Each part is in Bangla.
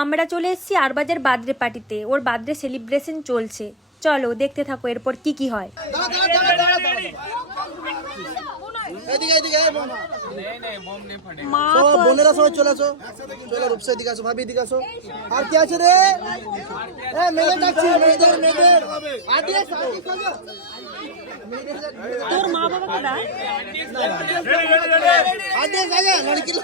আমরা চলে এসেছি আরবাজের বার্থডে পার্টিতে। ওর বার্থডে সেলিব্রেশন চলছে, চলো দেখতে থাকো এরপর কি কি হয়। বোনেরা সবাই চলে আসো, চলো রূপসা এদিকে আসো, ভাবি এদিকে আসো। আর কি আছে রে? মেয়ে ডাকছি, মেয়েদের তোর মা বাবা কোথায়? লড়কি ভাই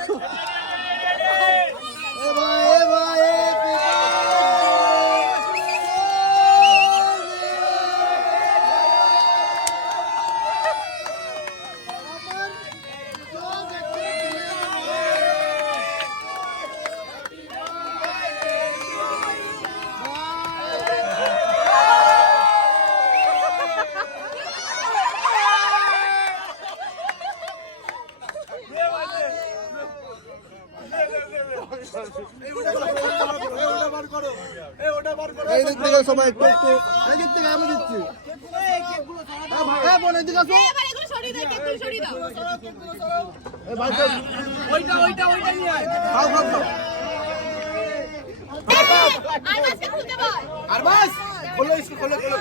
ভাই সবাই একটু এদিক থেকে আমি দিচ্ছি। বোন এদিকে আসো। আর বাস খোলো খোলো খোলো।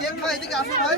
কেক খাই এদিকে আসো ভাই।